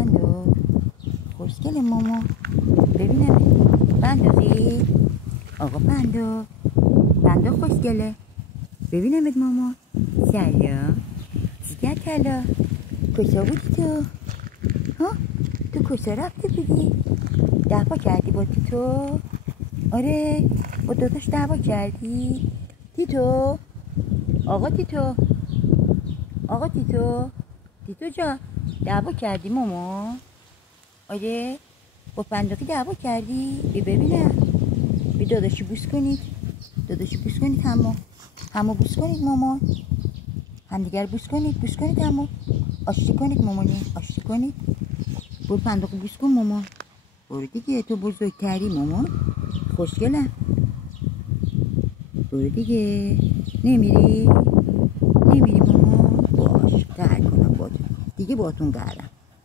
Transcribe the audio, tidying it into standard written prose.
پندو خوشگل ماما. ببینم پندو آقا پندو خوشگله. ببینمت ماما. سلام جیگر طلا. کجا بودی تو؟ ها؟ تو کجا رفته بودی؟ دعوا کردی با تیتو؟ آره با داداش دعوا کردی؟ تیتو؟ آقا تیتو جان دعوا کردی ماما؟ آره با پنداقی دعوا کردی؟ ببینم به داداشی بوس کنید. همو بوس کنید ماما. همدیگر بوس کنید همو. آشتی کنید مامانی. آشتی کنید. برو پنداقی بوس کن ماما. برو دیگه تو بزرگتری ماما. خوشگلم. برو دیگه. نمیری ماما؟ باش قهر کنم باتون دیگه. باتون قهرم.